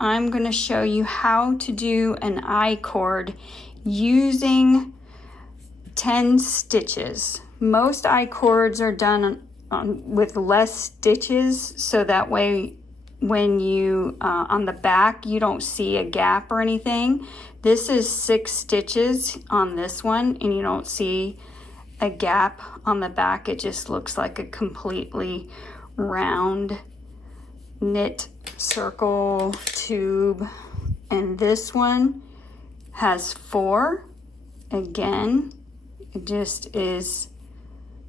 I'm going to show you how to do an I-cord using 10 stitches. Most I-cords are done with less stitches, so that way when you on the back you don't see a gap or anything. This is 6 stitches on this one and you don't see a gap on the back. It just looks like a completely round knit circle tube. And this one has 4. Again, it just is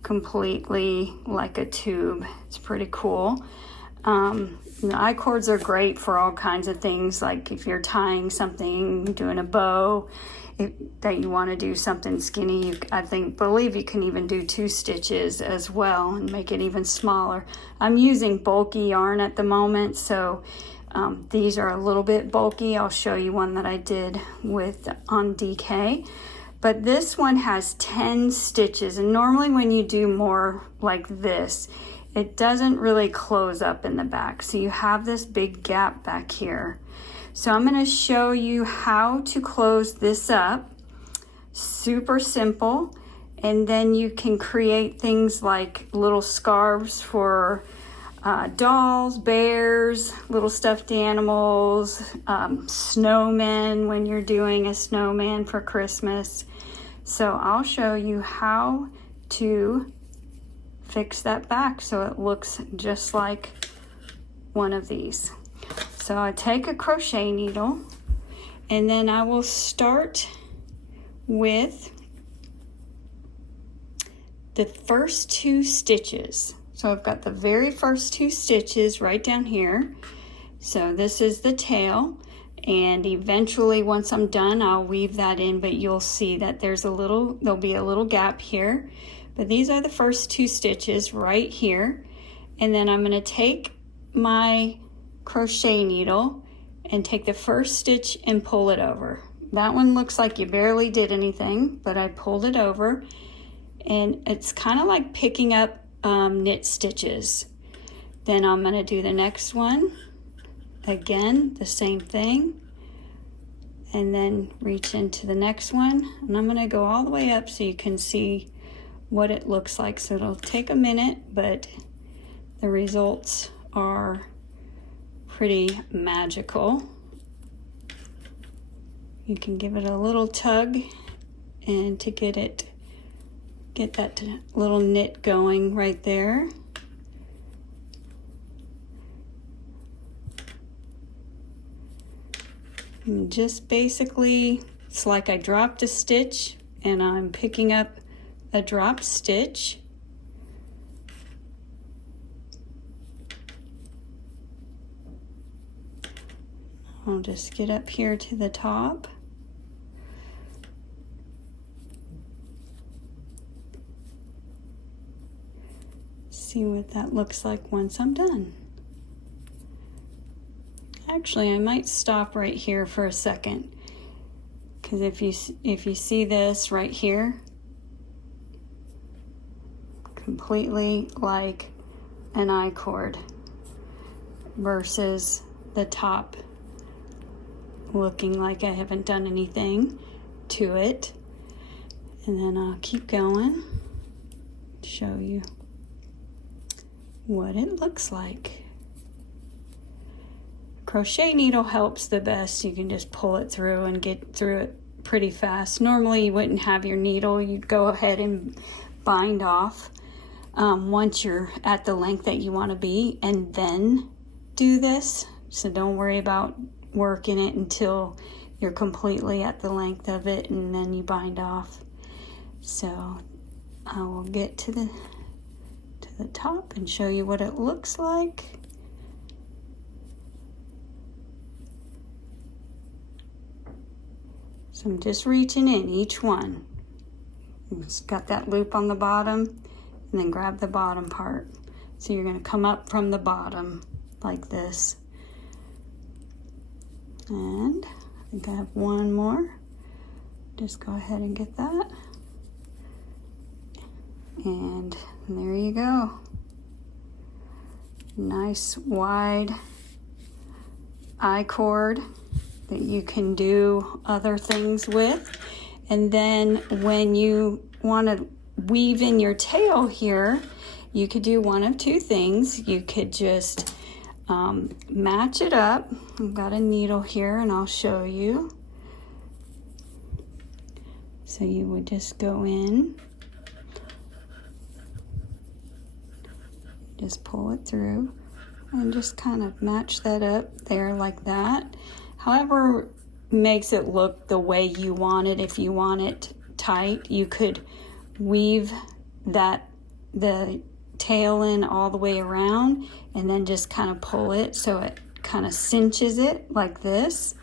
completely like a tube. It's pretty cool. I-cords are great for all kinds of things, like if you're tying something, doing a bow, that you want to do something skinny. I believe you can even do 2 stitches as well and make it even smaller. I'm using bulky yarn at the moment, so these are a little bit bulky. I'll show you one that I did on DK. But this one has 10 stitches, and normally when you do more like this, it doesn't really close up in the back. So you have this big gap back here. So I'm going to show you how to close this up. Super simple. And then you can create things like little scarves for dolls, bears, little stuffed animals, snowmen when you're doing a snowman for Christmas. So I'll show you how to fix that back so it looks just like one of these. So I take a crochet needle and then I will start with the first 2 stitches. So I've got the very first 2 stitches right down here. So this is the tail, and eventually once I'm done I'll weave that in, but you'll see that there'll be a little gap here. But these are the first 2 stitches right here, and then I'm going to take my crochet needle and take the first stitch and pull it over. That one looks like you barely did anything, but I pulled it over, and it's kind of like picking up knit stitches. Then I'm going to do the next one again, the same thing, and then reach into the next one, and I'm going to go all the way up so you can see what it looks like. So it'll take a minute, but the results are pretty magical. You can give it a little tug and to get that little knit going right there. And just basically, it's like I dropped a stitch and I'm picking up a drop stitch. I'll just get up here to the top. See what that looks like once I'm done. Actually, I might stop right here for a second, because if you see this right here, completely like an I-cord versus the top looking like I haven't done anything to it. And then I'll keep going to show you what it looks like. Crochet needle helps the best. You can just pull it through and get through it pretty fast. Normally you wouldn't have your needle, you'd go ahead and bind off once you're at the length that you want to be, and then do this. So don't worry about working it until you're completely at the length of it, and then you bind off. So I will get to the top and show you what it looks like. So I'm just reaching in each one. It's got that loop on the bottom, and then grab the bottom part. So you're going to come up from the bottom like this. And I think I have one more. Just go ahead and get that. And there you go. Nice wide I-cord that you can do other things with. And then when you want to weave in your tail here, you could do one of two things. You could just match it up. I've got a needle here and I'll show you. So you would just go in, just pull it through and just kind of match that up there like that. However makes it look the way you want it. If you want it tight, you could weave the tail in all the way around and then just kind of pull it so it kind of cinches it like this.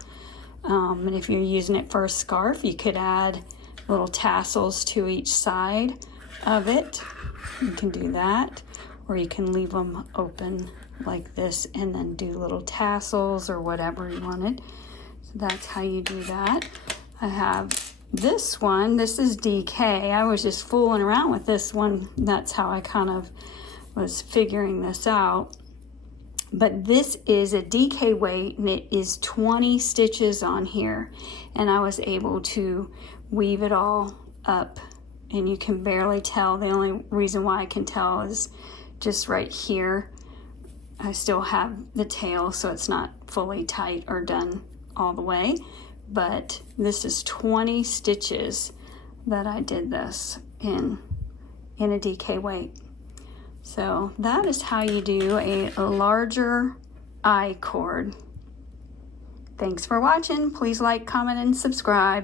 And if you're using it for a scarf, you could add little tassels to each side of it. You can do that, or you can leave them open like this and then do little tassels or whatever you wanted. So that's how you do that. I have this one. This is DK. I was just fooling around with this one. That's how I kind of was figuring this out. But this is a DK weight and it is 20 stitches on here. And I was able to weave it all up and you can barely tell. The only reason why I can tell is just right here. I still have the tail, so it's not fully tight or done all the way. But this is 20 stitches that I did this in a DK weight. So that is how you do a larger I-cord. Thanks for watching. Please like, comment, and subscribe.